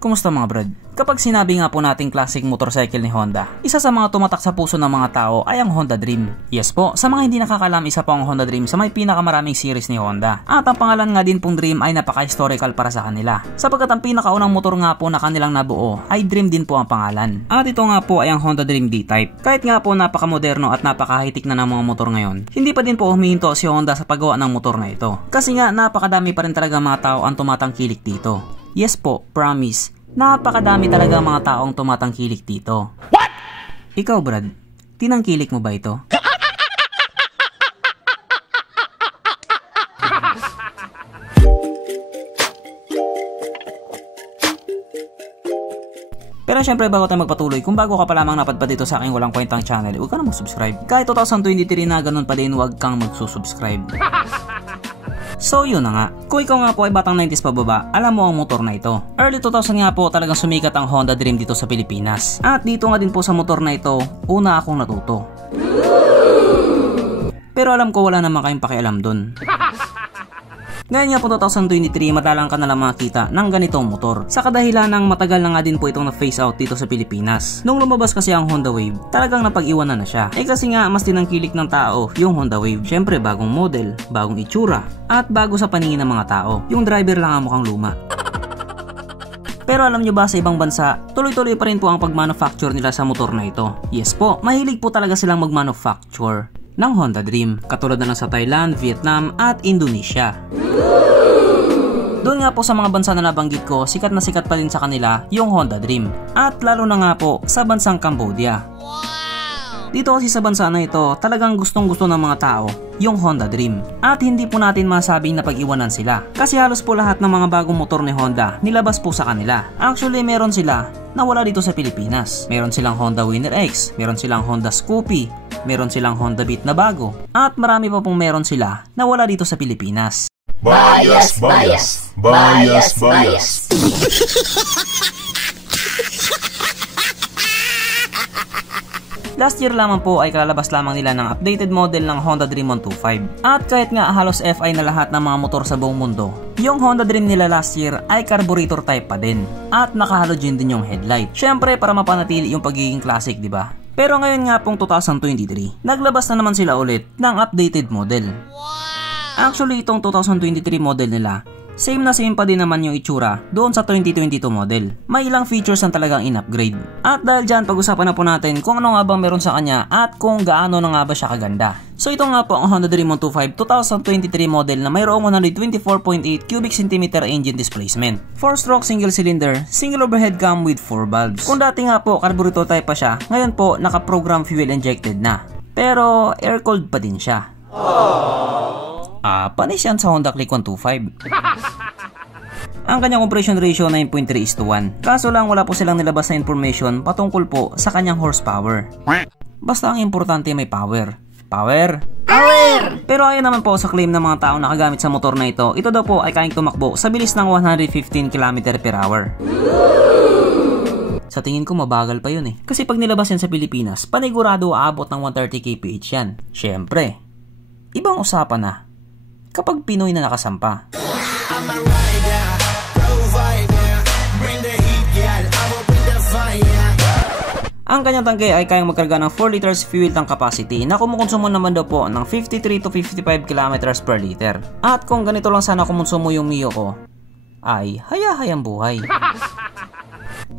Kumusta mga brad? Kapag sinabi nga po nating classic motorcycle ni Honda, isa sa mga tumatak sa puso ng mga tao ay ang Honda Dream. Yes po, sa mga hindi nakakalam, isa po ang Honda Dream sa may pinakamaraming series ni Honda. At ang pangalan nga din pong Dream ay napaka-historical para sa kanila, sapagkat ang pinakaunang motor nga po na kanilang nabuo ay Dream din po ang pangalan. At ito nga po ay ang Honda Dream D-Type. Kahit nga po napaka-moderno at napaka-high-tech na ng mga motor ngayon, hindi pa din po humihinto si Honda sa paggawa ng motor na ito. Kasi nga napakadami pa rin talaga mga tao ang tumatangkilik dito. Yes po, promise. Napakadami talaga mga taong tumatangkilik dito. What? Ikaw Brad, tinangkilik mo ba ito? Pero syempre bago tayo magpatuloy, kung bago ka pa lamang napadpad dito sa aking walang kwentang channel, huwag ka na mag-subscribe. Kahit 2023 na ganun pa din, huwag kang mag-subscribe. So yun na nga, kung ikaw nga po ay batang 90s pababa, alam mo ang motor na ito. Early 2000 nga po talagang sumikat ang Honda Dream dito sa Pilipinas. At dito nga din po sa motor na ito, una akong natuto. Pero alam ko wala naman kayong pakialam dun. Ngayon nga po 2023, madalang ka na lang makita ng ganitong motor. Sa kadahilan ng matagal na nga din po itong na-phase out dito sa Pilipinas. Nung lumabas kasi ang Honda Wave, talagang napag-iwanan na siya. Kasi nga mas tinangkilik ng tao yung Honda Wave. Syempre bagong model, bagong itsura, at bago sa paningin ng mga tao. Yung driver lang ang mukhang luma. Pero alam nyo ba sa ibang bansa, tuloy-tuloy pa rin po ang pag-manufacture nila sa motor na ito. Yes po, mahilig po talaga silang mag-manufacture ng Honda Dream, katulad na lang sa Thailand, Vietnam at Indonesia. Doon nga po sa mga bansa na nabanggit ko, sikat na sikat pa din sa kanila yung Honda Dream. At lalo na nga po sa bansang Cambodia. Dito kasi sa bansa na ito, talagang gustong-gusto ng mga tao yung Honda Dream. At hindi po natin masabing na pag-iwanan sila. Kasi halos po lahat ng mga bagong motor ni Honda, nilabas po sa kanila. Actually, meron sila na wala dito sa Pilipinas. Meron silang Honda Winner X, meron silang Honda Scoopy, meron silang Honda Beat na bago. At marami pa pong meron sila na wala dito sa Pilipinas. Bias, bias, bias, bias. Last year lamang po ay kalalabas lamang nila ng updated model ng Honda Dream 125. At kahit nga halos FI na lahat ng mga motor sa buong mundo, yung Honda Dream nila last year ay carburetor type pa din. At naka-halogen din yung headlight. Syempre para mapanatili yung pagiging classic, di ba? Pero ngayon nga pong 2023, naglabas na naman sila ulit ng updated model. Actually itong 2023 model nila, same na same pa din naman yung itsura doon sa 2022 model. May ilang features ang talagang in-upgrade. At dahil dyan, pag-usapan na po natin kung ano nga bang meron sa kanya at kung gaano na nga ba siya kaganda. So ito nga po ang Honda Dream 125 2023 model na mayroong 124.8 cubic centimeter engine displacement. 4-stroke single cylinder, single overhead cam with 4 valves. Kung dati nga po carburetor type pa siya, ngayon po naka-program fuel injected na. Pero air-cooled pa din siya. Panis yan sa Honda Click 125. Ang kanyang compression ratio 9.3:1. Kaso lang wala po silang nilabas na information patungkol po sa kanyang horsepower. Basta ang importante may power. Power! Pero ayon naman po sa claim ng mga tao nakagamit sa motor na ito, ito daw po ay kayang tumakbo sa bilis ng 115 km/h. Sa tingin ko mabagal pa yun eh. Kasi pag nilabas yan sa Pilipinas, panigurado aabot ng 130 kph yan. Syempre, ibang usapan na kapag Pinoy na nakasampa. Ang kanyang tangke ay kayang magkarga ng 4 liters fuel tank capacity na kumukonsumo naman daw po ng 53 to 55 kilometers per liter. At kung ganito lang sana kumonsumo yung Mio ko, ay haya-hayang buhay.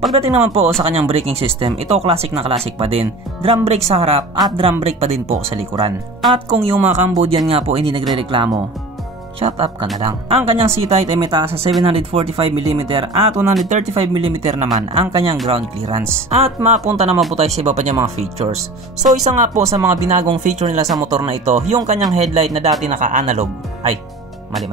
Pagdating naman po sa kanyang braking system, ito classic na classic pa din. Drum brake sa harap at drum brake pa din po sa likuran. At kung yung mga Cambodian nga po hindi nagre-reklamo, shut up ka na lang. Ang kanyang seat height ay may taas sa 745mm at 135mm naman ang kanyang ground clearance. At mapunta naman po tayo sa iba pa niyang mga features. So isa nga po sa mga binagong feature nila sa motor na ito, yung kanyang headlight na dati naka-analog. Ay, mali.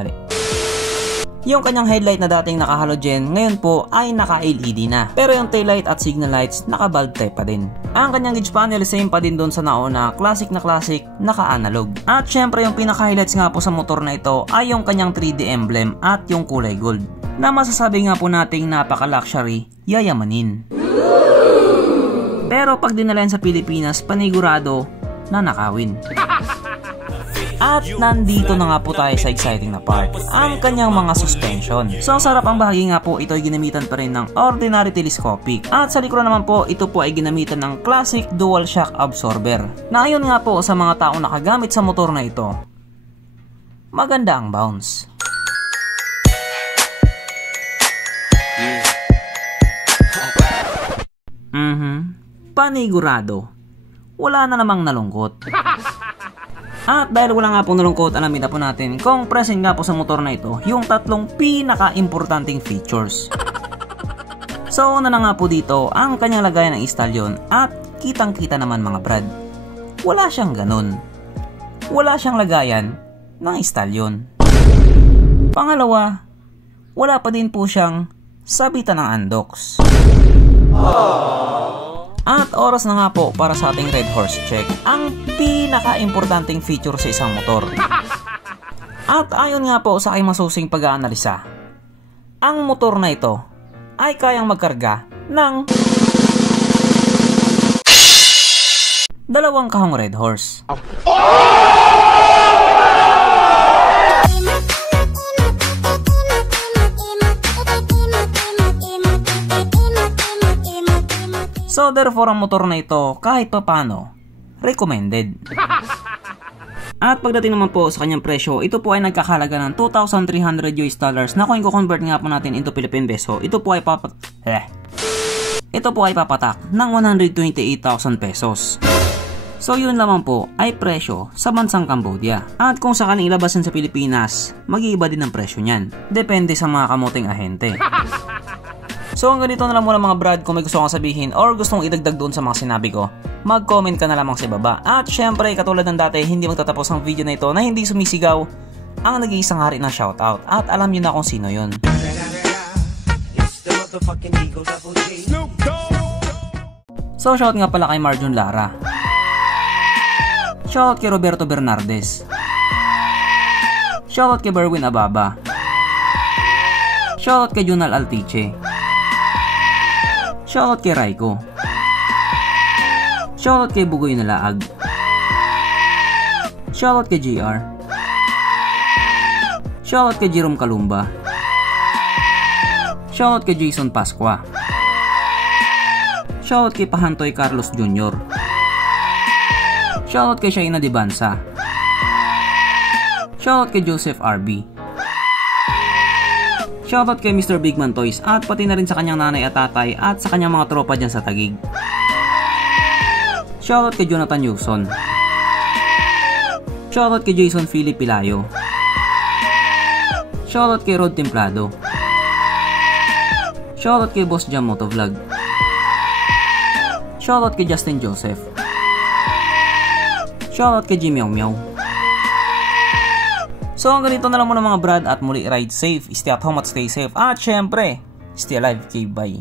Yung kanyang headlight na dating naka-halogen, ngayon po ay naka-LED na. Pero yung taillight at signal lights, naka-bulb type pa din. Ang kanyang gauge panel, same pa din doon sa nauna, classic na classic, naka-analog. At syempre yung pinaka-highlights nga po sa motor na ito ay yung kanyang 3D emblem at yung kulay gold. Na masasabi nga po nating napaka-luxury, yayamanin. Pero pag dinala yan sa Pilipinas, panigurado na nakawin. At nandito na nga po tayo sa exciting na part, ang kanyang mga suspension. So sarap ang bahagi nga po, ito ay ginamitan pa rin ng ordinary telescopic. At sa likuran naman po, ito po ay ginamitan ng classic dual shock absorber. Na ayon nga po sa mga taong nakagamit sa motor na ito, maganda ang bounce. Panigurado, wala na namang nalungkot. At dahil wala nga pong nalungkot, alamin na po natin kung present nga po sa motor na ito yung tatlong pinaka-importanting features. So una na nga po dito ang kanyang lagayan ng istalyon at kitang kita naman mga brad, wala siyang ganun. Wala siyang lagayan ng istalyon. Pangalawa, wala pa din po siyang sabitan ng andox. At oras na nga po para sa ating Red Horse check, ang pinaka-importanting feature sa isang motor. At ayon nga po sa aking masusing pag-aanalisa, ang motor na ito ay kayang magkarga ng 2 kahong Red Horse. So therefore ang motor na ito kahit papano recommended. At pagdating naman po sa kanyang presyo, ito po ay nagkakahalaga ng $2,300 na kung i-convert nga po natin into Philippine peso, ito po ay papatak ng 128,000 pesos. So yun lamang po ay presyo sa bansang Cambodia. At kung sakaling ilabasan sa Pilipinas, mag-iiba din ang presyo niyan. Depende sa mga kamuting ahente. So hanggang dito na lang muna mga brad. Kung may gusto kang sabihin or gusto mong idagdag doon sa mga sinabi ko, mag-comment ka na lamang sa ibaba. At syempre, katulad ng dati, hindi magtatapos ang video na ito na hindi sumisigaw ang nag-iisang hari ng shoutout. At alam nyo na kung sino yun. So shout nga pala kay Marjon Lara. Shoutout kay Roberto Bernardes. Shoutout kay Berwin Ababa. Shoutout kay Junal Altiche. Shoutout kay Raiko. Shoutout kay Bugoy na Laag. Shoutout kay JR. Shoutout kay Jerome Kalumba. Shoutout kay Jason Pasqua. Shoutout kay Pahantoy Carlos Jr. Shoutout kay Shaina Dibansa. Shoutout kay Joseph RB. Shoutout kay Mr. Bigman Toys at pati na rin sa kanyang nanay at tatay at sa kanyang mga tropa dyan sa Taguig. Shoutout kay Jonathan Yuson. Shoutout kay Jason Philip Pilayo. Shoutout kay Rod Templado. Shoutout kay Boss Jam Motovlog. Shoutout kay Justin Joseph. Shoutout kay Jimmy Meow. So hanggang dito na lang muna mga brad at muli ride safe, stay at home at stay safe at syempre, stay alive, bye.